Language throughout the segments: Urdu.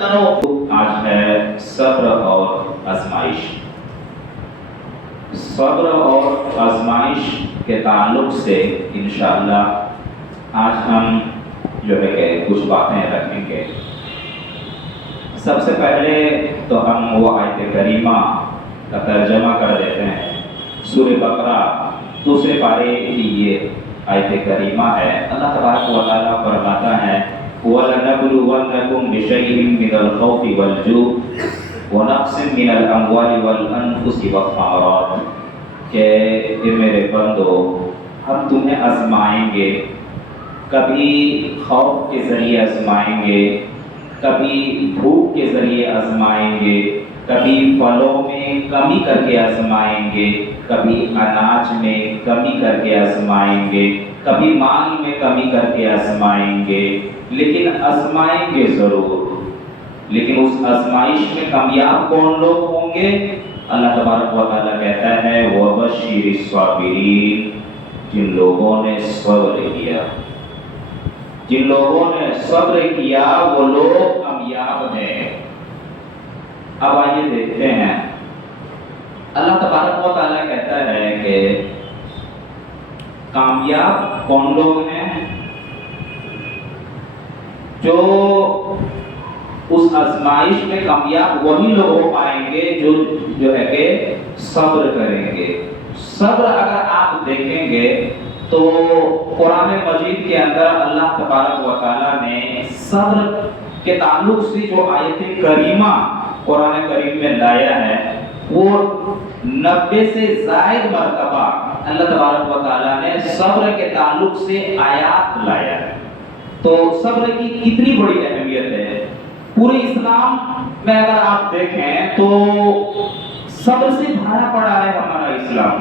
کرو۔ آج ہے صبر اور آزمائش۔ صبر اور آزمائش کے تعلق سے انشاءاللہ آج ہم جو ہے کہ کچھ باتیں رکھیں گے۔ سب سے پہلے تو ہم وہ آیت کریمہ کا ترجمہ کر دیتے ہیں۔ سورہ بقرہ دوسرے پارے کی یہ آیت کریمہ ہے۔ اللہ تبارک و تعالیٰ فرماتا ہے وَلَنَبْلُوَنَّكُمْ بِشَيْءٍ مِّنَ الْخَوْفِ وَالْجُوعِ وَنَقْصٍ مِّنَ الْأَمْوَالِ وَالْأَنفُسِ وَالثَّمَرَاتِ کہ اے میرے بندو ہم تمہیں آزمائیں گے، کبھی خوف کے ذریعے آزمائیں گے، کبھی بھوک کے ذریعے آزمائیں گے، کبھی پھلوں میں کمی کر کے آزمائیں گے، کبھی اناج میں کمی کر کے آزمائیں گے، کبھی مال میں کمی کر کے آزمائیں گے، لیکن آزمائیں گے ضرور۔ لیکن اس آزمائش میں کامیاب کون لوگ ہوں گے؟ اللہ تبارک و تعالیٰ کہتا ہے وَبَشِّرِ الصَّابِرِينَ، جن لوگوں نے صبر کیا، جن لوگوں نے صبر کیا وہ لوگ کامیاب ہیں۔ اب آئیے دیکھتے ہیں، اللہ تبارک و تعالیٰ کہتا ہے کہ کامیاب کون لوگ ہیں؟ جو اس آزمائش میں کامیاب وہی لوگ ہو پائیں گے جو ہے کہ صبر کریں گے۔ صبر اگر آپ دیکھیں گے تو قرآن مجید کے اندر اللہ تبارک و تعالیٰ نے صبر کے تعلق سے جو آیت کریمہ قرآن کریم میں لایا ہے وہ 90 سے زائد مرتبہ اللہ تبارک و تعالیٰ نے صبر کے تعلق سے آیات لایا ہے۔ تو صبر کی کتنی بڑی اہمیت ہے پورے اسلام میں اگر آپ دیکھیں تو صبر سے بھرا پڑا ہے ہمارا اسلام۔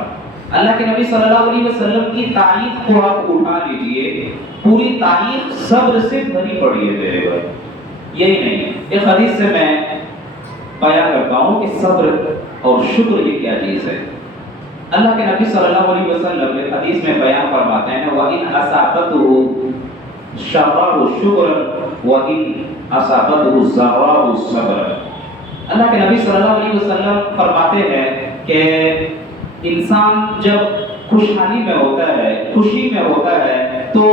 اللہ کے نبی صلی اللہ علیہ وسلم کی تاریخ کو آپ اٹھا لیجئے، پوری تاریخ صبر سے بھری پڑی ہے میرے بھائی۔ یہی نہیں، ایک حدیث سے میں بیان کرتا ہوں کہ صبر اور شکر یہ کیا چیز ہے۔ اللہ کے نبی صلی اللہ علیہ وسلم ایک حدیث میں بیان فرماتے ہیں وَإِنْ أَصَابَتْهُ شَرَّهُ شُكْرًا وَإِنْ أَصَابَتْهُ ضَرَّهُ صَبْرًا۔ اللہ کے نبی صلی اللہ علیہ وسلم فرماتے ہیں کہ انسان جب خوشحالی میں ہوتا ہے، خوشی میں ہوتا ہے تو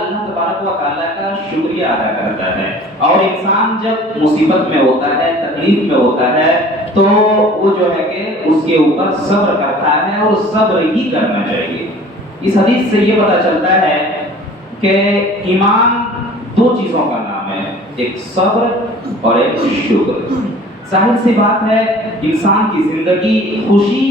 اللہ تبارک و تعالیٰ کا شکریہ ادا کرتا ہے، اور انسان جب مصیبت میں ہوتا ہے، تکلیف میں ہوتا ہے تو وہ جو ہے کہ اس کے اوپر صبر کرتا ہے، اور صبر ہی کرنا چاہیے۔ اس حدیث سے یہ پتہ چلتا ہے کہ ایمان دو چیزوں کا نام ہے، ایک صبر اور ایک شکر۔ ظاہر سی بات ہے انسان کی زندگی خوشی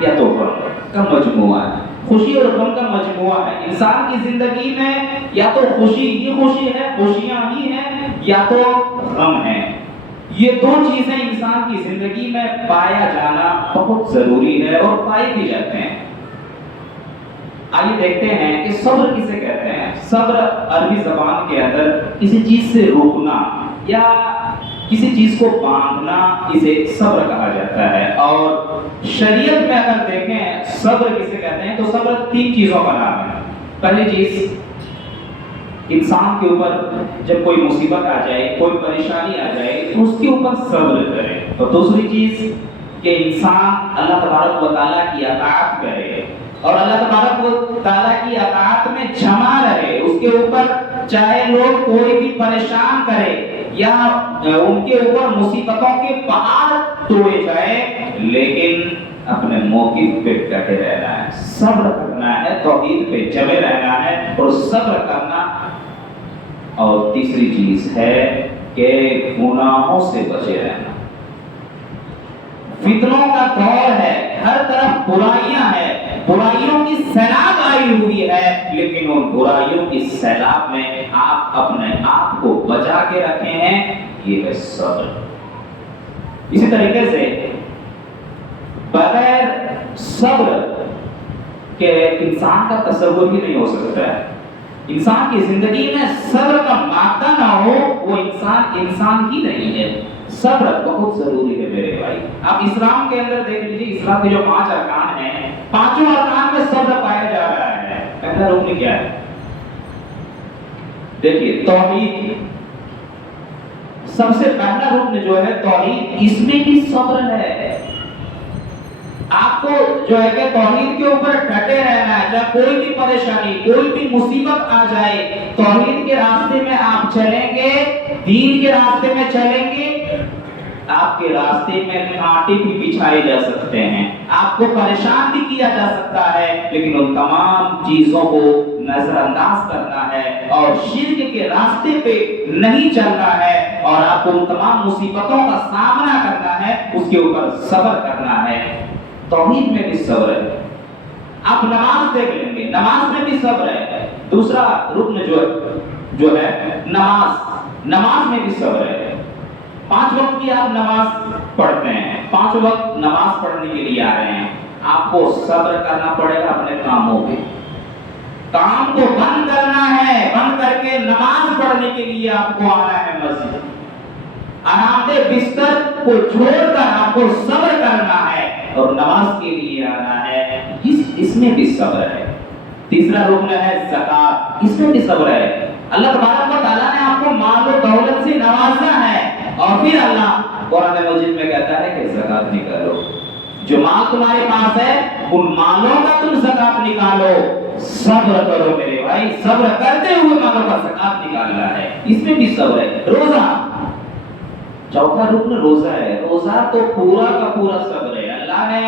یا تو غم کا مجموعہ ہے، خوشی اور غم کا مجموعہ ہے۔ انسان کی زندگی میں یا تو خوشی ہی خوشی ہے، خوشیاں ہی ہیں، یا تو غم ہے۔ یہ دو چیزیں انسان کی زندگی میں پایا جانا بہت ضروری ہے اور پائے بھی جاتے ہیں۔ آئیے دیکھتے ہیں کہ صبر کسے کہتے ہیں۔ صبر عربی زبان کے اندر کسی چیز سے روکنا یا کسی چیز کو باندھنا اسے صبر کہا جاتا ہے، اور شریعت میں اگر دیکھیں صبر کسے کہتے ہیں تو صبر تین چیزوں کا نام ہے۔ پہلی چیز، انسان کے اوپر جب کوئی مصیبت آ جائے، کوئی پریشانی آ جائے تو اس کے اوپر صبر کرے، اور دوسری چیز کہ انسان اللہ تبارک و تعالیٰ کی اطاعت کرے اور اللہ تبارک و تعالیٰ کی اطاعت میں جمع رہے، اس کے اوپر چاہے لوگ کوئی بھی پریشان کرے یا ان کے اوپر مصیبتوں کے پہاڑ توڑے جائے، لیکن اپنے موقف پہ ڈٹے رہنا ہے، صبر کرنا ہے، توحید پہ جمے رہنا ہے اور صبر کرنا۔ اور تیسری چیز ہے کہ گناہوں سے بچے رہنا۔ فتنوں کا دور ہے، ہر طرف برائیاں ہیں، برائیوں کی سیلاب آئی ہوئی ہے، لیکن ان برائیوں کی سیلاب میں آپ اپنے آپ کو بچا کے رکھے ہیں، یہ ہے صبر۔ اسی طریقے سے بغیر صبر کے انسان کا تصور ہی نہیں ہو سکتا ہے۔ انسان کی زندگی میں صبر کا مادہ نہ ہو وہ انسان ہی نہیں ہے۔ صبر بہت ضروری ہے میرے بھائی۔ آپ اسلام کے اندر دیکھ لیجیے، اسلام کے جو 5 ارکان ہیں، پانچوں ارکان میں صبر پایا جا رہا ہے۔ پہلا رکن کیا ہے؟ دیکھیے توحید، سب سے پہلا رکن جو ہے توحید، اس میں بھی صبر ہے۔ آپ کو جو ہے کہ توحید کے اوپر ڈٹے رہنا ہے، جب کوئی بھی پریشانی، کوئی بھی مصیبت آ جائے، توحید کے راستے میں آپ چلیں گے، دین کے راستے میں چلیں گے، آپ کے راستے میں کانٹے بھی بچھائے جا سکتے ہیں، آپ کو پریشان بھی کیا جا سکتا ہے، لیکن ان تمام چیزوں کو نظر انداز کرنا ہے اور شرک کے راستے پہ نہیں چلنا ہے، اور آپ کو ان تمام مصیبتوں کا سامنا کرنا ہے، اس کے اوپر صبر کرنا ہے۔ توحید میں بھی صبر ہے۔ آپ نماز دیکھ لیں گے، نماز میں بھی صبر ہے۔ دوسرا رکن جو ہے نماز میں بھی صبر ہے۔ 5 وقت کی آپ نماز پڑھتے ہیں، 5 وقت نماز پڑھنے کے لیے آ رہے ہیں، آپ کو صبر کرنا پڑے گا اپنے کاموں پہ، کام کو بند کرنا ہے، بند کر کے نماز پڑھنے کے لیے آپ کو آنا ہے مسجد، آرام دہ بستر کو چھوڑ کر آپ کو صبر کرنا ہے اور نماز کے لیے آنا ہے، اس میں بھی صبر ہے۔ تیسرا رکن ہے زکات، اس میں بھی صبر ہے۔ اللہ تبارک و تعالیٰ نے آپ کو مال و دولت سے نوازا ہے، اور پھر اللہ قرآن مجید میں کہتا ہے کہ زکات نکالو، جو مال تمہارے پاس ہے ان مالوں کا تم زکات نکالو، صبر کرو میرے بھائی، صبر کرتے ہوئے مالوں کا زکات نکالنا ہے، اس میں بھی صبر ہے۔ روزہ، چوتھا رکن روزہ ہے۔ روزہ تو پورا کا پورا صبر ہے۔ اللہ نے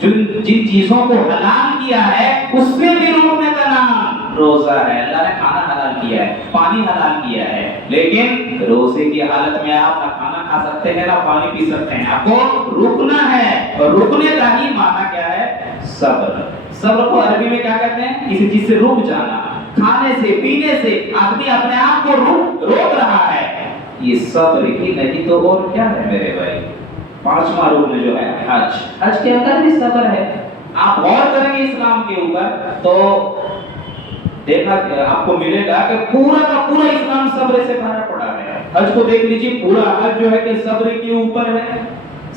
جن چیزوں کو حلال کیا ہے اس سے بھی روکنے کا نام روزہ ہے۔ اللہ نے کھانا حلال کیا ہے، پانی حلال کیا ہے، لیکن روزے کی حالت میں آپ نہ کھانا کھا سکتے ہیں نہ پانی پی سکتے ہیں، آپ کو رکنا ہے، اور رکنے کا ہی معنی کیا ہے؟ صبر۔ صبر کو عربی میں کیا کہتے ہیں؟ کسی چیز سے رک جانا، کھانے سے پینے سے آدمی اپنے آپ کو روک رہا ہے، یہ صبر ہی نہیں تو اور کیا ہے میرے بھائی؟ 5واں رکن جو ہے حج کے اندر بھی صبر ہے۔ آپ غور کریں گے اسلام کے اوپر تو دیکھا کہ آپ کو ملے گا کہ پورا کا پورا اسلام صبر سے بھرا پڑا ہے۔ حج کو دیکھ لیجیے، پورا حج جو ہے کہ صبر کے اوپر ہے،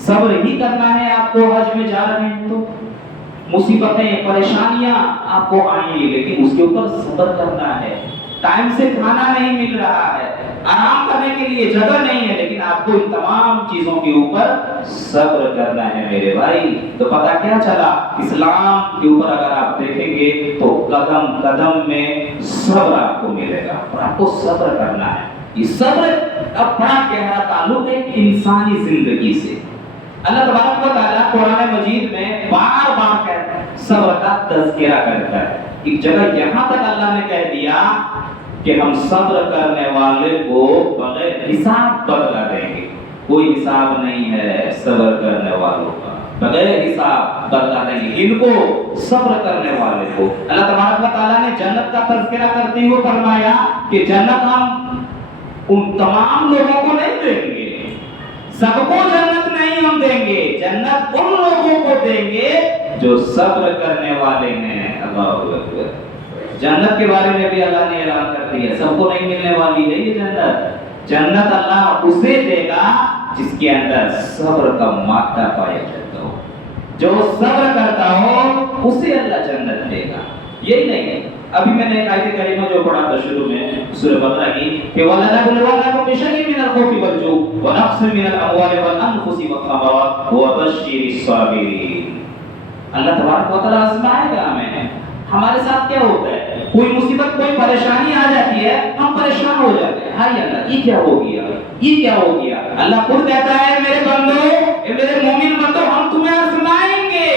صبر ہی کرنا ہے آپ کو، حج میں جا رہے ہیں تو مصیبتیں پریشانیاں آپ کو آئیں گی، لیکن اس کے اوپر صبر کرنا ہے۔ ٹائم سے کھانا نہیں مل رہا ہے، آرام کرنے کے لیے جگہ نہیں ہے، لیکن آپ کو ان تمام چیزوں کے اوپر صبر کرنا ہے میرے بھائی۔ تو پتہ کیا چلا؟ اسلام کے اوپر اگر آپ دیکھیں گے تو قدم قدم میں صبر آپ کو ملے گا، اور آپ کو صبر کرنا ہے۔ یہ صبر اب بڑا گہرا تعلق ہے انسانی زندگی سے۔ اللہ تبارک و تعالیٰ قرآن مجید میں بار بار کہتا ہے، صبر کا تذکرہ کرتا ہے۔ ایک جگہ یہاں تک اللہ نے کہہ دیا کہ ہم صبر کرنے والے کو بغیر حساب بدلہ دیں گے۔ کوئی حساب نہیں ہے صبر کرنے والوں کا، بغیر حساب بدلہ دیں گے ان کو، صبر کرنے والے کو۔ اللہ تبارک و تعالیٰ نے جنت کا تذکرہ کرتے ہوئے فرمایا کہ جنت ہم ان تمام لوگوں کو نہیں دیں گے، سب کو جنت نہیں ہم دیں گے، جنت ان لوگوں کو دیں گے جو صبر کرنے والے ہیں۔ اللہ اکبر۔ جنت کے بارے میں بھی اللہ نے اعلان کر دیا، سب کو نہیں ملنے والی ہے یہ جنت۔ جنت اللہ اسے دے گا جس کے اندر صبر کا مادہ پایا جاتا ہو، جو صبر کرتا ہو اسے اللہ جنت دے گا۔ یہی نہیں ہے، ابھی میں نے ایک آیت کریمہ جو پڑھا تھا شروع میں سورہ بقرہ کی کہ وَلَنَبْلُوَنَّكُم بِشَيْءٍ مِّنَ الْخَوْفِ وَالْجُوعِ وَنَقْصٍ مِّنَ الْأَمْوَالِ وَالْأَنفُسِ وَالثَّمَرَاتِ وَبَشِّرِ الصَّابِرِينَ۔ اللہ تبارک و تعالیٰ آزمائے گا ہمیں۔ ہمارے ساتھ کیا ہوتا ہے؟ کوئی مصیبت، کوئی پریشانی آ جاتی ہے، ہم پریشان ہو جاتے ہیں، ہائے اللہ یہ کیا ہو گیا، یہ کیا ہو گیا۔ اللہ خود کہتا ہے میرے بندو، میرے مومن بندو، ہم تمہیں آزمائیں گے۔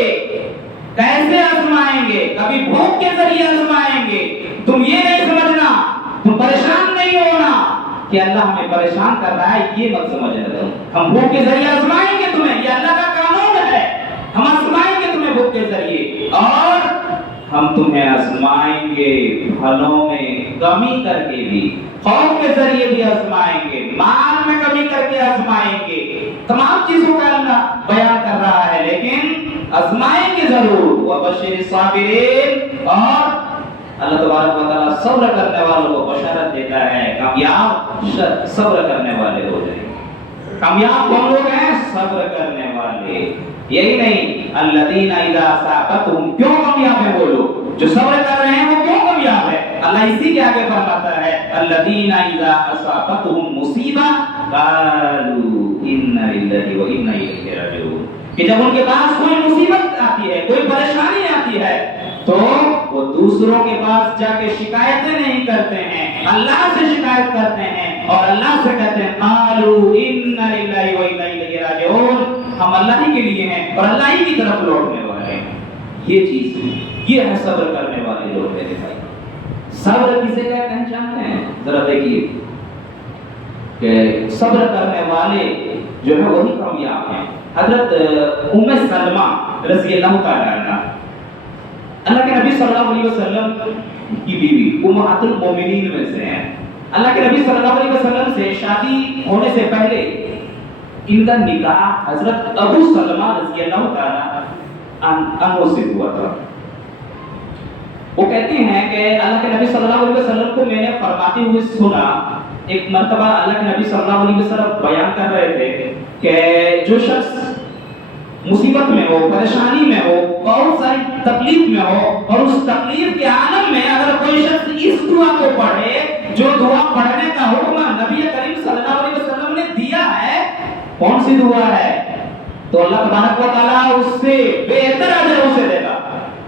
کیسے آزمائیں گے؟ کبھی بھوک کے ذریعے آزمائیں گے۔ تم یہ نہیں سمجھنا، تم پریشان نہیں ہونا کہ اللہ ہمیں پریشان کر رہا ہے، یہ مت سمجھنا تم۔ ہم بھوک کے ذریعے آزمائیں گے تمہیں، یہ اللہ کا قانون ہے، ہم آزمائیں گے تمہیں بھوک کے ذریعے، اور ہم تمہیں آزمائیں گے پھلوں میں کمی کر کے بھی، خوف کے ذریعے بھی آزمائیں گے، مال میں کمی کر کے آزمائیں گے۔ تمام چیزوں کا اللہ بیان کر رہا ہے، لیکن آزمائیں گے ضرور۔ وَبَشِّرِ الصَّابِرِينَ، اور اللہ تبارک و تعالیٰ صبر کرنے والوں کو بشارت دیتا ہے، کامیاب صبر کرنے والے ہو جائیں گے۔ کامیاب کون لوگ ہیں؟ صبر کرنے والے۔ یہی نہیں، الذین اذا اصابتهم، کیوں کامیاب ہیں وہ لوگ جو صبر کر رہے ہیں، وہ کیوں کامیاب ہے؟ اللہ اسی کے آگے فرماتا ہے الذین اذا اصابتهم مصیبہ قالوا انا للہ و انا الیہ راجعون، کہ جب ان کے پاس کوئی مصیبت آتی ہے، کوئی پریشانی آتی ہے، تو وہ دوسروں کے پاس جا کے شکایتیں نہیں کرتے ہیں، اللہ سے شکایت کرتے ہیں اور اللہ سے کہتے ہیں قالوا انا للہ و انا الیہ راجعون، ہم اللہ ہی کے لیے ہیں اور اللہ ہی کی طرف لوٹنے والے ہیں۔ یہ چیز، یہ ہے صبر کرنے والے لوگ میرے بھائی۔ صبر کسے کہتے ہیں جانتے ہیں؟ ذرا دیکھیے کہ صبر کرنے والے جو ہے وہی کامیاب ہیں۔ حضرت ام سلمہ رضی اللہ تعالی عنہ، اللہ کے نبی صلی اللہ علیہ وسلم کی بیوی، امہات المومنین میں سے ہیں۔ اللہ کے نبی صلی اللہ علیہ وسلم سے شادی ہونے سے پہلے ان کا نکاح حضرت ابو سلمہ رضی اللہ تعالی عنہ سے ہوا تھا۔ وہ کہتے ہیں کہ اللہ کے نبی صلی اللہ علیہ وسلم کو میں نے فرماتے ہوئے سنا، ایک مرتبہ اللہ کے نبی صلی اللہ علیہ وسلم بیان کر رہے تھے کہ جو شخص مصیبت میں ہو، پریشانی میں ہو، بہت ساری تکلیف میں ہو، اور اس تکلیف کے عالم میں اگر کوئی شخص اس دعا کو پڑھے جو دعا پڑھنے کا حکم نبی کریم صلی اللہ علیہ وسلم نے دیا ہے، کون سی دعا ہے؟ تو اللہ تبارک و تعالیٰ اس سے بہتر اجر اسے دے گا۔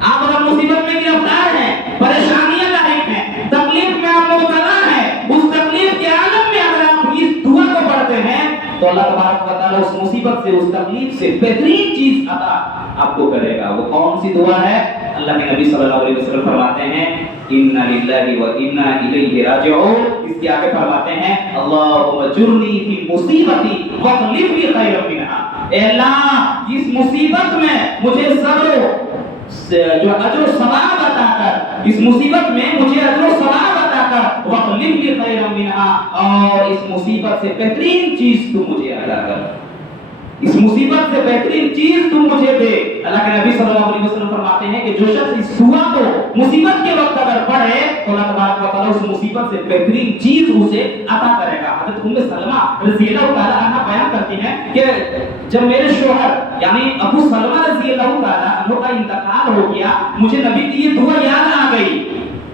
آپ اگر مصیبت میں گرفتار ہیں، پریشانیاں لاحق ہیں، تکلیف میں آپ مبتلا ہیں، اس تکلیف کے عالم میں اگر آپ اس دعا کو پڑھتے ہیں تو اللہ تبارک و تعالیٰ اس مصیبت سے، اس تکلیف سے بہترین چیز عطا آپ کو کرے گا۔ وہ کون سی دعا ہے؟ اللہ کے نبی صلی اللہ علیہ وسلم فرماتے ہیں انا للہ و انا الیہ راجعون، اس کے آگے فرماتے ہیں اللہم اجرنی فی مصیبتی واخلف لی خیرا منہا، اے اللہ اس مصیبت میں مجھے صبر جو اجر و ثواب عطا کر، اس مصیبت میں مجھے اجر و ثواب عطا کر، واخلف لی خیرا منہا، اور اس مصیبت سے بہترین چیز تو مجھے عطا کر، اس مصیبت سے بہترین چیز تم مجھے دے۔ اللہ کے نبی صلی اللہ علیہ وسلم فرماتے ہیں کہ جو شخص اس دعا کو مصیبت کے وقت اگر پڑھے تو اللہ تبارک و تعالیٰ اس مصیبت سے بہترین چیز اسے عطا کرے گا۔ حضرت ام سلمہ رضی اللہ تعالیٰ عنہ بیان کرتی ہیں کہ جب میرے شوہر یعنی ابو سلمہ رضی اللہ تعالیٰ عنہ کا انتقال ہو گیا، مجھے نبی کی یہ دعا یاد آ گئی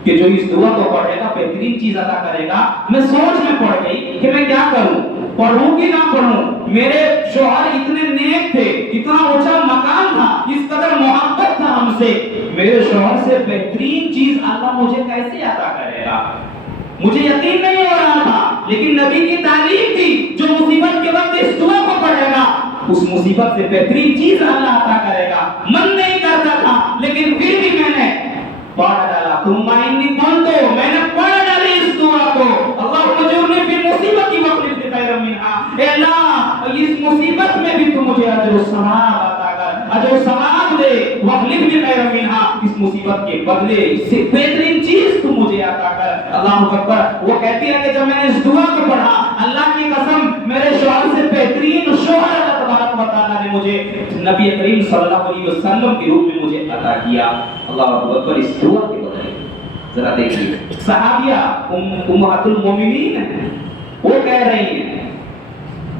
کہ جو اس دعا کو پڑھے گا بہترین چیز عطا کرے گا۔ میں سوچ میں پڑ گئی کہ میں کیا کروں، پڑھوں کہ نہ پڑھوں؟ میرے شوہر اتنے نیک تھے، اتنا اونچا مقام تھا، اس قدر محبت تھا ہم سے، میرے شوہر سے بہترین چیز اللہ مجھے کیسے عطا کرے گا؟ مجھے یقین نہیں ہو رہا تھا، لیکن نبی کی تعلیم تھی جو مصیبت کے وقت اس دعا کو پڑھے گا اس مصیبت سے بہترین چیز اللہ عطا کرے گا۔ من نہیں کرتا تھا لیکن پھر بھی میں نے پڑھ ڈالا، ثم انی قلت، میں نے پڑھ ڈالی اس دعا کو، اللہم اجرنی فی مصیبتی واخلف لی خیرا منہا، اے اللہ اس مصیبت میں بھی تو مجھے اجر و ثواب عطا کر، اجر و ثواب دے، واخلف لی خیرا منہا، اس مصیبت کے بدلے اس سے بہترین چیز تو مجھے عطا کر۔ اللہ اکبر۔ وہ کہتی ہے کہ جب میں نے اس دعا کو پڑھا، اللہ کی قسم میرے شوہر سے بہترین شوہر اللہ تبارک و تعالیٰ نے مجھے نبی کریم صلی اللہ علیہ وسلم کے روپ میں مجھے عطا کیا۔ اللہ اکبر۔ اس دعا کے بدلے ذرا دیکھیے صحابیہ امہات المومنین ہیں، وہ کہہ رہی ہیں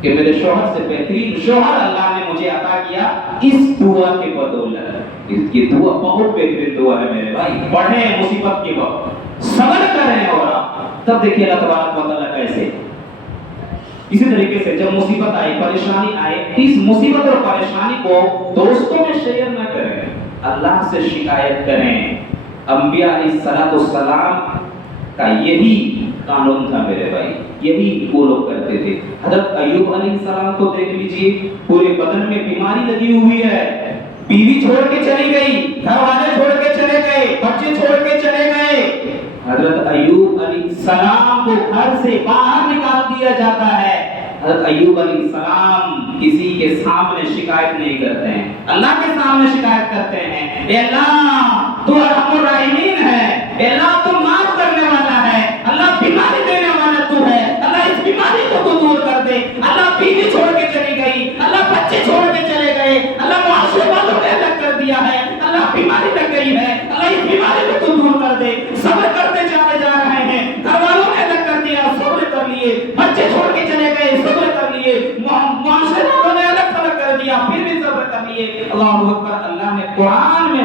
کہ میرے شوہر سے بہترین شوہر اللہ نے مجھے عطا کیا اس دعا کے بدولت۔ اس کی دعا بہت بہترین دعا ہے میرے بھائی، پڑھیں مصیبت کے وقت، صبر کریں، اور تب دیکھیے اللہ تبارک و تعالیٰ کیسے۔ اسی طریقے سے جب مصیبت آئے، پریشانی آئے، اس مصیبت اور پریشانی کو دوستوں میں شیئر نہ کریں، اللہ سے شکایت کریں۔ انبیاء علیہ السلام کا یہی قانون تھا میرے بھائی، یہی وہ لوگ کرتے تھے۔ حضرت ایوب علیہ السلام کو دیکھ لیجئے، پورے بدن میں بیماری لگی ہوئی ہے، بیوی چھوڑ کے چلی گئی، گھر والے چھوڑ کے چلے گئے، بچے چھوڑ کے چلے گئے، حضرت ایوب علیہ السلام کو گھر سے باہر نکال دیا جاتا ہے۔ حضرت ایوب علیہ السلام کسی کے سامنے شکایت نہیں کرتے ہیں، اللہ کے سامنے شکایت کرتے ہیں، اے اللہ تو ارحم الراحمین ہے، اے اللہ تو معاف کرنے والا ہے، اللہ بیماری دینے والا تو ہے، اللہ اس بیماری کو تو دور کر دے، اللہ بیوی چھوڑ کے چلی گئی، اللہ بچے چھوڑ کے چلے گئے، اللہ معاشرے والوں نے الگ کر دیا ہے، اللہ بیماری لگ گئی ہے، اللہ اس بیماری کو تو دور کر دے۔ صبر کرتے چلے جا رہے ہیں، گھر والوں نے الگ کر دیا، صبر کر لیے، بچے چھوڑ کے چلے گئے، صبر کر لیے، معاشرے والوں نے الگ تھلگ کر دیا، پھر بھی صبر کر لیے۔ اللہ اکبر۔ اللہ نے قرآن میں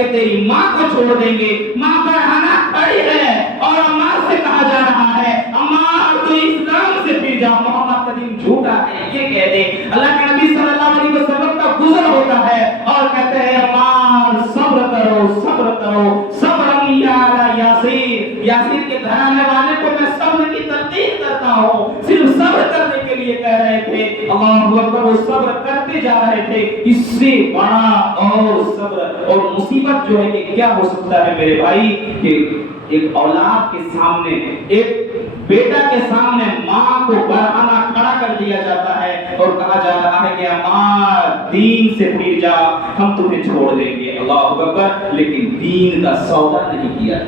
کہ تیری ماں کو چھوڑ دیں گے. ماں برہنہ کھڑی ہے اور عمار سے کہا جا رہا ہے عمار تو اسلام سے پھر جا, محمد کا دین جھوٹا ہے یہ کہہ دے. اللہ کے نبی صلی اللہ علیہ وسلم کا گزر ہوتا ہے اور کہتے ہیں عمار صبر کرو صبر کرو صبر یاسین. یاسین کے گھرانے والے کو میں صبر کی تلقین کرتا ہوں, صرف صبر کرنے کے لیے کہہ رہے تھے. اللہ اکبر, وہ صبر کرتے جا رہے تھے. اس سے بڑا اور صبر اور مصیبت جو ہے کہ کیا ہو سکتا ہے میرے بھائی, کہ ایک اولاد کے سامنے, ایک بیٹا کے سامنے ماں کو برہنہ کھڑا کر دیا جاتا ہے اور کہا جا رہا ہے کہ عمار دین سے پھر جا, ہم تمہیں چھوڑ دیں گے. اللہ اکبر, لیکن دین کا سودا نہیں کیا.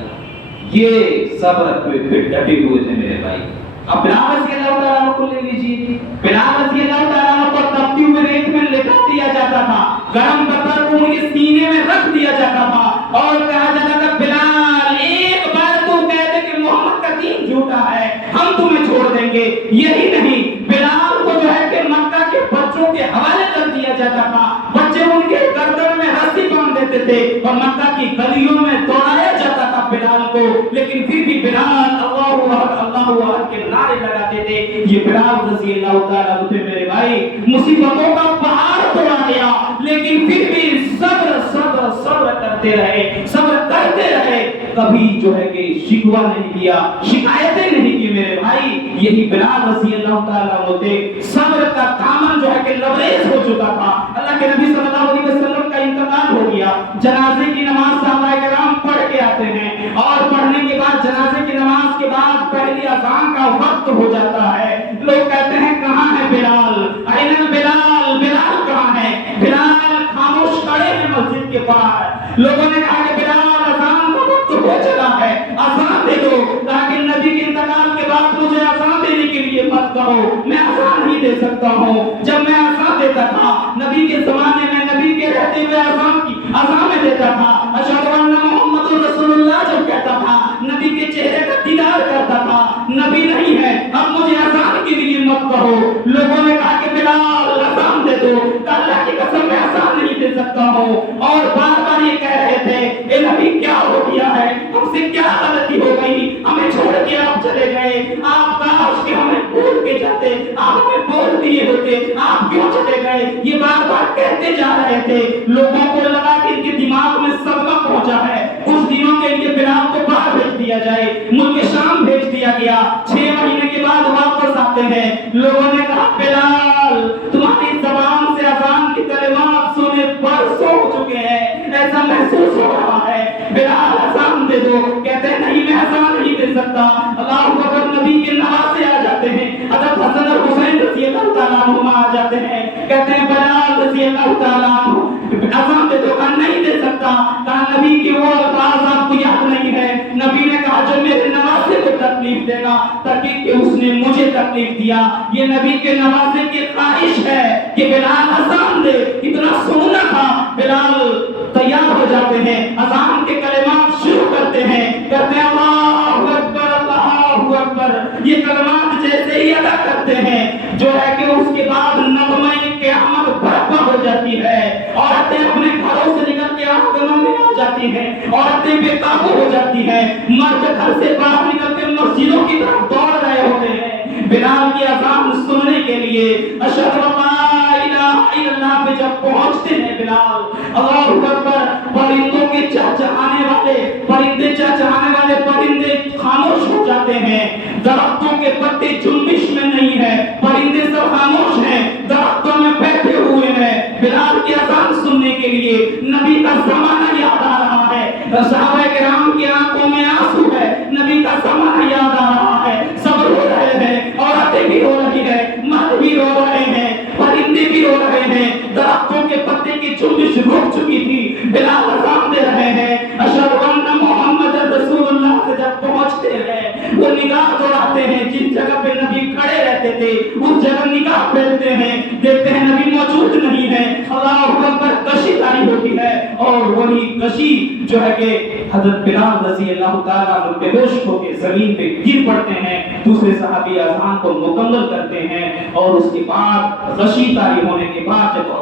یہ صبر پہ ڈٹے ہوئے تھے میرے بھائی. اب بلال رضی اللہ تعالیٰ کو لے لیجیے. بلال رضی اللہ تعالیٰ کو تپتی ہوئے ریت میں لٹا دیا جاتا تھا, گرم پتھر کو ان کے سینے میں رکھ دیا جاتا تھا اور کہا جاتا تھا بلال ایک بار تو کہہ دے کہ محمد کا دین جھوٹا ہے, ہم تمہیں چھوڑ دیں گے. یہی نہیں, بلال کو جو ہے کہ مکہ کے بچوں کے حوالے کر دیا جاتا تھا. بچے ان کے گردن میں رسی باندھ دیتے تھے اور مکہ کی گلیوں میں دوڑایا جاتا تھا بلال کو, لیکن پھر بھی بلال اللہ اکبر کے نعرے لگاتے تھے. یہ بلال رضی اللہ تعالیٰ عنہ میرے بھائی مصیبتوں کا پہاڑ توڑا گیا, لیکن پھر بھی صبر صبر صبر کرتے رہے, صبر کرتے رہے. کبھی جو ہے کہ شکوہ نہیں کیا, شکایتیں نہیں کی میرے بھائی. یہی بلال رضی اللہ تعالیٰ عنہ تھے. صبر کا دامن جو ہے کہ لبریز ہو چکا تھا. اللہ کے نبی صلی اللہ علیہ وسلم کا انتقال ہو گیا. جنازے کی نماز صحابہ کرام پڑھ کے آتے ہیں اور پڑھنے کے بعد جنازے کی نماز کے بعد پہلی اذان کا وقت ہو جاتا ہے. لوگ کہتے ہیں کہاں ہے بلال, این بلال, بلال کہاں ہے. بلال خاموش کھڑے ہیں مسجد کے باہر. لوگوں نے کہا کہ بلال اذان کا وقت ہو چلا ہے, اذان دے دو. تاکہ نبی کے انتقال کے بعد مجھے اذان دینے کے لیے مت کہو, میں اذان نہیں دے سکتا ہوں. جب میں اذان دیتا تھا نبی کے زمانے میں, نبی کے رہتے ہوئے اذان میں دیتا تھا اشہد ان محمد رسول اللہ جب کہتا تھا, نبی کے چہرے کا دیدار کرتا تھا. نبی نہیں ہے, اب مجھے اذان کے لیے مت کہو. لوگوں نے کہا کہ بلال اذان دے دو. اللہ کی قسم میں اذان نہیں دے سکتا ہوں. اور بار بار یہ کہہ رہے تھے اے نبی کیا ہو گیا ہے, ہم سے کیا غلطی ہو گئی, ہمیں چھوڑ کے آپ چلے گئے. آپ کاش کہ ہمیں بھول کے جاتے, آپ ہمیں بول دیے ہوتے, آپ کیوں چلے گئے. یہ بار بار کہتے جا رہے تھے. لوگوں کو لگا کہ ان کے دماغ میں صدمہ پہنچا ہے. کچھ دنوں کے لیے بلال کو باہر بھیج دیا جائے, ملک شام بھیج دیا گیا. 6 مہینے کے بعد واپس آتے ہیں. لوگوں نے کہا بلال تمہاری زبان سے اذان کی کلمات سنے برسوں ہو چکے ہیں, ایسا محسوس ہو رہا ہے, بلال اذان دے دو. کہتے ہیں نہیں میں اذان نہیں دے سکتا. اللہ اکبر, نبی کے نواسے آ جاتے ہیں. حضرت حسن اور حسین رضی اللہ تعالیٰ عنہ آ جاتے ہیں. کہتے ہیں بلال رضی اللہ تعالیٰ عنہ اذان دے دو. کہا نہیں دے سکتا. کہا نبی کی وہ الفاظ آپ کو یاد نہیں ہے. نبی نے کہا جو میرے نواسے کو تکلیف دے گا تاکہ کہ اس نے مجھے تکلیف دیا. یہ نبی کے نواسے کی خواہش ہے کہ بلال اذان دے. اتنا سونا تھا. بلال تیار ہو جاتے ہیں, اذان کے کلمات شروع کرتے ہیں. کہتے ہیں اللہ اکبر اللہ اکبر. یہ کلمات جیسے ہی ادا کرتے ہیں جو ہے کہ اس کے بعد نغمہ قیامت برپا ہو جاتی ہے. عورتیں اپنے گھروں سے نکل کے آنگنوں میں آ جاتی ہیں, عورتیں بے قابو ہو جاتی ہیں. مرد گھر سے باہر نکل کے مسجدوں کی طرف دوڑ رہے ہوتے ہیں بلال کی اذان سننے کے لیے. اشہد ان لا الہ الا اللہ پہ جب پہنچتے ہیں بلال, اللہ اکبر, پرندوں کے چہچہانے والے پرندے, چہچہانے والے پرندے خاموش ہو جاتے ہیں. درختوں کے پتے جنبش میں نہیں ہے, پرندے سب خاموش ہیں, درختوں میں بیٹھے ہوئے ہیں بلال کی اذان سننے کے لیے. نبی کا زمانہ یاد آ رہا ہے. صحابہ کرام کی آنکھوں میں آنسو ہے. نبی کا زمانہ یاد آ رہا ہے. سب رو رہے ہیں, عورتیں بھی رو رہی ہیں, مرد بھی رو رہے ہیں, پرندے بھی رو رہے ہیں. درختوں کے پتے کی جنبش رک چکی تھی. بلال اذان دے رہے ہیں. اشہد ان محمد رسول اللہ سے جب پہنچتے ہیں وہ نگاہ دوڑاتے ہیں. جس جگہ پہ نبی کھڑے رہتے تھے اس جگہ نگاہ پھیرتے ہیں, دیکھتے ہیں نبی موجود نہیں ہے. اللہ اکبر, کشی جاری ہوتی ہے اور وہی کشی جو ہے کہ حضرت بلال رضی اللہ تعالیٰ عنہ بے ہوش ہو کے زمین پہ گر پڑتے ہیں. دوسرے صحابی اذان کو مکمل کرتے ہیں اور اس کے بعد کشی جاری ہونے کے بعد جب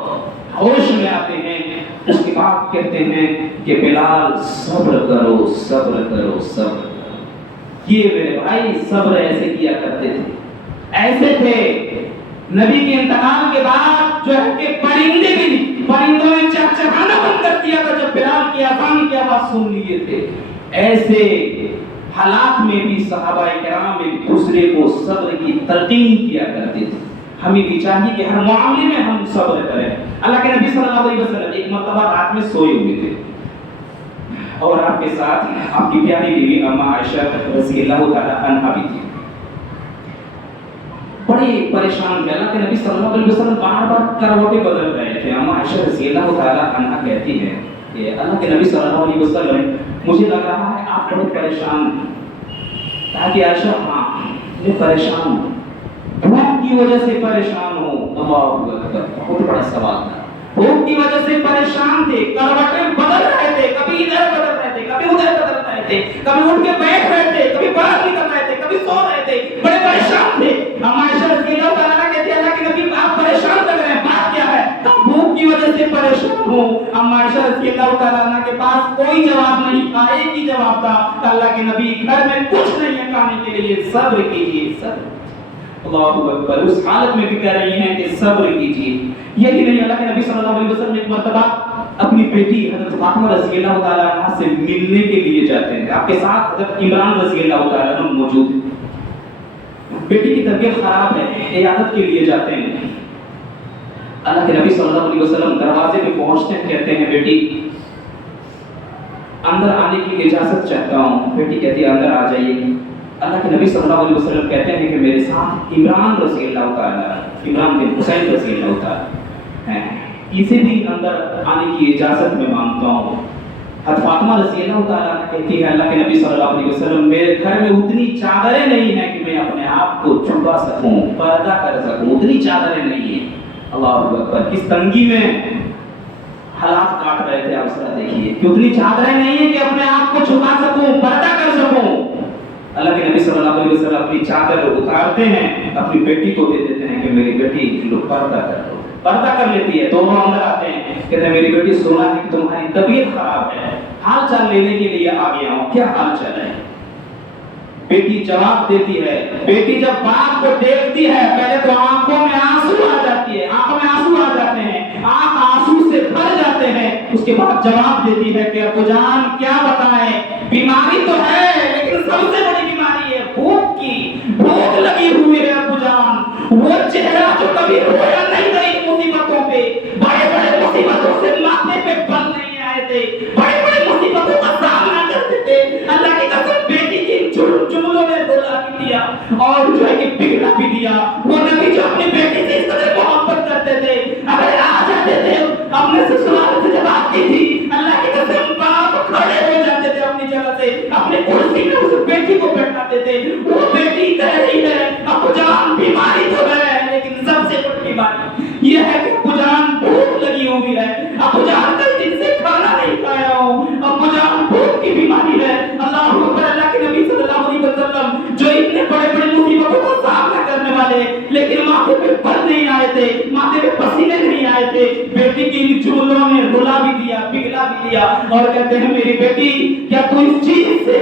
ہوش میں آتے ہیں اس کے بعد کہتے ہیں کہ بلال صبر کرو صبر کرو صبر کرو. یہ میرے بھائی صبر ایسے کیا کرتے تھے، ایسے تھے نبی کے انتقال کے بعد جو ہے کہ پرندوں نے چہچہانا بند کر دیا تھا جب بلال کی اذان کی آواز سن لیے تھے. ایسے حالات میں بھی صحابہ کرام ایک دوسرے کو صبر کی تلقین کیا کرتے تھے. ہمیں بھی چاہیے کہ ہر معاملے میں ہم صبر کریں. اللہ کے نبی صلی اللہ علیہ وسلم ایک مرتبہ رات میں سوئے ہوئے تھے اور آپ کے ساتھ آپ کی پیاری بیوی اما عائشہ رضی اللہ تعالی عنہا بھی تھی. بڑے پریشان تھے. اللہ کے نبی صلی اللہ علیہ وسلم بار بار کروٹیں بدل رہے تھے. اما عائشہ رضی اللہ تعالی عنہا کہتی ہے کہ اللہ کے نبی صلی اللہ علیہ وسلم مجھے لگ رہا ہے آپ بہت پریشان ہیں. تاکہ عائشہ ہاں میں پریشان ہوں، بھوک کی وجہ سے پریشان ہوں. اللہ اکبر، بہت بڑا سوال تھا. بھوک کی وجہ سے پریشان تھے، کروٹیں بدل رہے تھے، کبھی ادھر بدل رہے تھے کبھی ادھر بدل رہے تھے، کبھی اٹھ کے بیٹھ رہے تھے کبھی باہر نکل رہے تھے کبھی سو رہے تھے، بڑے پریشان تھے. اما عائشہ رضی اللہ تعالیٰ کہتی ہے اللہ کے نبی آپ پریشان لگ رہے ہیں، بات کیا ہے؟ بھوک کی وجہ سے پریشان ہوں. اما عائشہ رضی اللہ تعالیٰ کے پاس کوئی جواب نہیں تھا، ایک ہی جواب تھا کہ اللہ کے نبی گھر میں کچھ نہیں ہے کھانے کے لیے، صبر کیجیے صبر. اللہ اکبر. اس حالت میں بھی کہہ رہی ہیں کہ صبر کیجیے. یہی نہیں، اللہ کے نبی صلی اللہ علیہ وسلم ایک مرتبہ اپنی بیٹی حضرت فاطمہ رضی اللہ تعالیٰ عنہ سے ملنے کے لیے جاتے ہیں. آپ کے ساتھ حضرت عمران رضی اللہ تعالیٰ عنہ موجود ہیں. بیٹی کی طبیعت خراب ہے، عیادت کے لیے جاتے ہیں. اللہ کے نبی صلی اللہ علیہ وسلم دروازے میں پہنچتے ہیں، کہتے ہیں بیٹی اندر آنے کی اجازت چاہتا ہوں. بیٹی کہتی ہے اندر آ جائیے. اللہ کے نبی صلی اللہ علیہ وسلم کہتے ہیں کہ میرے ساتھ عمران رضی اللہ تعالیٰ، عمران بن حسین رضی اللہ تعالیٰ ہیں، اسے بھی اندر آنے کی اجازت میں مانگتا ہوں. حضرت فاطمہ رضی اللہ تعالیٰ کہتی ہے اللہ کے نبی صلی اللہ علیہ وسلم میرے گھر میں اتنی چادریں نہیں ہیں کہ میں اپنے آپ کو چھپا سکوں، پردہ کر سکوں، اتنی چادریں نہیں ہیں. اللہ اکبر. کس تنگی میں حالات کاٹ رہے تھے. آپ ذرا دیکھیے کہ اتنی چادریں نہیں ہیں کہ اپنے آپ کو چھپا سکوں، پردہ کر سکوں. اللہ کے نبی صلی اللہ علیہ وسلم اپنی چادر اتارتے ہیں، اپنی بیٹی کو دے دیتے ہیں کہ میری بیٹی لو پردہ کر دو. پردہ کر لیتی ہے. دونوں اندر آتے ہیں، کہتے ہیں میری بیٹی سنا ہے کہ تمہاری طبیعت خراب ہے، حال چال لینے کے لیے آ گیا ہوں، کیا حال چال ہے؟ بیٹی جواب دیتی ہے. بیٹی جب باپ کو دیکھتی ہے پہلے تو آنکھوں میں آنسو آ جاتی ہے، آنکھوں میں آنسو آ جاتے ہیں، آنکھ آنسو سے بھر جاتے ہیں. اس کے بعد جواب دیتی ہے کہ ابو جان کیا بتائیں، بیماری تو ہے لیکن سب سے بڑی بیماری ہے بھوک کی. بھوک لگی ہوئی ہے ابو جان. وہ چہرہ جو کبھی رویا نہیں تھا ان مصیبتوں پہ، بڑے بڑے مصیبتوں سے ماتھے پہ بل نہیں آئے تھے، بڑے بڑے مصیبتوں کا سامنا کرتے تھے. اللہ کی قسم بیٹی کی جملوں نے رولا بھی دیا اور جو ہے کہ بگڑا بھی دیا. وہ نبی جو اپنی بیٹی سے اس قدر محبت کرتے تھے، اگر آ جاتے تھے اپنے سسرال سے جب آتی تھی اللہ کی قسم باپ کھڑے ہو جاتے تھے اپنی جگہ سے، اپنی کرسی میں اس بیٹی کو بیٹھاتے تھے. وہ بیٹی کہہ رہی ہے ابو جان بیماری تو ہے لیکن سب سے بڑی بیماری یہ ہے کہ ابو جان بھوک لگی ہوئی ہے، ابو جان کئی دن سے کھانا نہیں کھایا ہوں، ابو جان بھوک کی بیماری ہے. اللہ اکبر. اللہ کے نبی صلی اللہ علیہ وسلم جو اتنے بڑے بڑے مصیبتوں کا سامنا کرنے والے لیکن ماتھے پہ بل نہیں آئے تھے، ماتھے پہ پسینے نہیں آئے تھے، بیٹی کی ان جملوں نے رلا بھی دیا، پگھلا بھی دیا اور کہتے ہیں میری بیٹی کیا تو اس چیز سے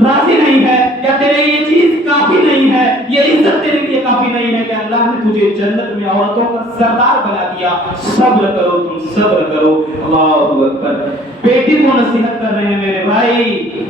راضی نہیں ہے، کیا تیرے یہ چیز کافی نہیں ہے، یہ عزت تیرے لیے کافی نہیں ہے کہ اللہ نے تجھے جنت میں عورتوں کا سردار بنا دیا. صبر کرو تم صبر کرو. اللہ اکبر. بیٹی کو نصیحت کر رہے ہیں میرے بھائی،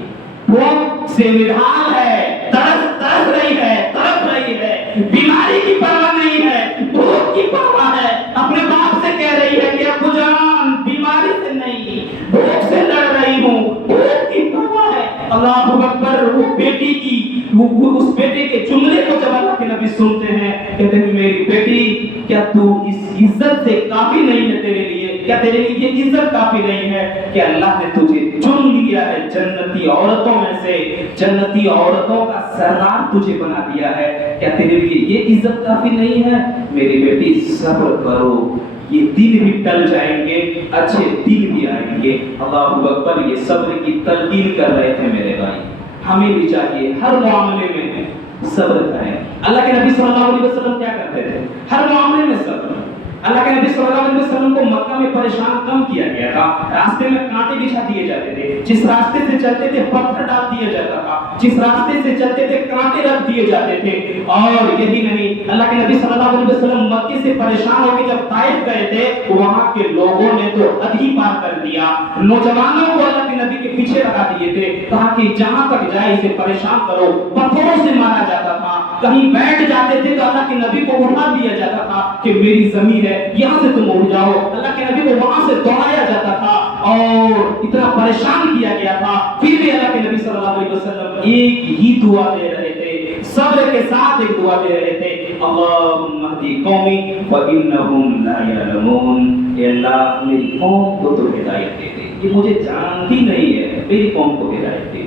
بھوک سے نڈھال ہے، تڑپ رہی ہے، تڑپ رہی ہے، بیماری کی پرواہ نہیں ہے، بھوک کی پرواہ ہے. اپنے باپ سے کہہ رہی ہے کہ ابو جان بیماری سے نہیں بھوک سے لڑ رہی ہوں، بھوک کی پرواہ ہے. اللہ اکبر. وہ بیٹی کی اس بیٹے کے جملے کو جب اللہ کے نبی سنتے ہیں کہتے ہیں میری بیٹی کیا تو اس عزت سے کافی نہیں ہے تیرے لیے، کیا تیرے لیے یہ عزت کافی نہیں ہے کہ اللہ نے تجھے چن لیا ہے جنتی عورتوں میں سے، جنتی عورتوں کا سردار تجھے بنا دیا ہے، کیا تیرے لیے یہ عزت کافی نہیں ہے؟ میری بیٹی صبر کرو، یہ دن بھی ٹل جائیں گے، اچھے دن بھی آئیں گے. اللہ اکبر. یہ صبر کی تلقین کر رہے تھے میرے بھائی. ہمیں بھی چاہیے ہر معاملے میں صبر کریں. اللہ کے نبی صلی اللہ علیہ وسلم کیا کرتے تھے؟ ہر معاملے میں صبر. اللہ کے نبی صلی اللہ علیہ وسلم کو مکہ میں پریشان کم کیا گیا تھا، راستے میں کانٹے بچھا دیے جاتے تھے، جس راستے سے چلتے تھے پتھر ڈال دیا جاتا تھا، جس راستے سے چلتے تھے کانٹے رکھ دیے جاتے تھے۔ اور یہی نہیں، اللہ کے نبی صلی اللہ علیہ وسلم مکے سے پریشان ہو کے جب طائف گئے تھے، وہاں کے لوگوں نے تو حد ہی پار کر دیا، نوجوانوں کو اللہ کے نبی کے پیچھے لگا دیے تھے، کہا کہ جہاں تک جائے اسے پریشان کرو، پتھروں سے مارا جاتا تھا، کہیں بیٹھ جاتے تھے تو اللہ کے نبی کو اٹھا دیا جاتا تھا کہ میری زمین ہے یہاں سے تم اٹھ جاؤ، اللہ کے نبی کو وہاں سے دوڑایا جاتا تھا اور اتنا پریشان کیا گیا تھا، پھر بھی اللہ کے نبی صلی اللہ علیہ وسلم ایک ہی دعا دے رہے تھے، صبر کے ساتھ ایک دعا دے رہے تھے، اللہم اہدی قومی فإنہم لا یعلمون، اے اللہ میری قوم کو تو ہدایت دے دے، یہ مجھے جانتی نہیں ہے، میری قوم کو ہدایت دے۔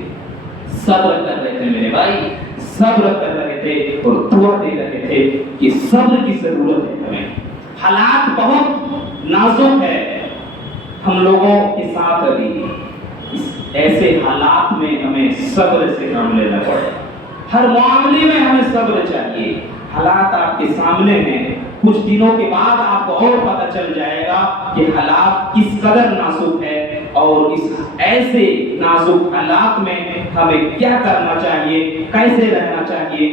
صبر کر رہے تھے میرے بھائی، صبر کر رہے تھے اور دعا دے رہے تھے کہ صبر کی ضرورت ہے ہمیں، حالات بہت نازک ہے، ہم لوگوں کے ساتھ ابھی اس ایسے حالات میں ہمیں صبر سے کام لینا پڑے، ہر معاملے میں ہمیں صبر چاہیے، حالات آپ کے سامنے ہیں، کچھ دنوں کے بعد آپ کو اور پتہ چل جائے گا کہ حالات کس قدر نازک ہے، اور اس ایسے نازک حالات میں ہمیں کیا کرنا چاہیے، کیسے رہنا چاہیے،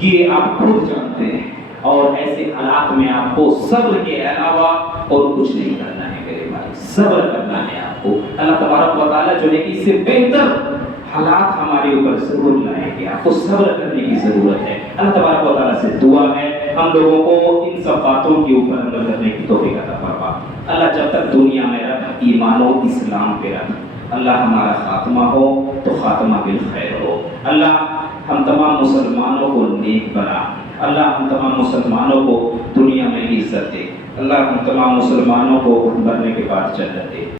یہ آپ خود جانتے ہیں، اور ایسے حالات میں آپ کو صبر کے علاوہ اور کچھ نہیں کرنا ہے میرے بھائی، صبر کرنا ہے آپ کو۔ اللہ تبارک و تعالیٰ جو ہے کہ اس سے بہتر حالات ہمارے اوپر ضرور لائیں گے، آپ کو صبر کرنے کی ضرورت ہے۔ اللہ تبارک و تعالیٰ سے دعا ہے ہم لوگوں کو ان سب باتوں کے اوپر عمل کرنے کی توفیق عطا فرما۔ اللہ جب تک دنیا میں رکھ، ایمان و اسلام پہ رکھ، اللہ ہمارا خاتمہ ہو تو خاتمہ بالخیر ہو، اللہ ہم تمام مسلمانوں کو نیک بنا، اللہ ہم تمام مسلمانوں کو دنیا میں عزت دے، اللہ ہم تمام مسلمانوں کو مرنے کے بعد جنت دے۔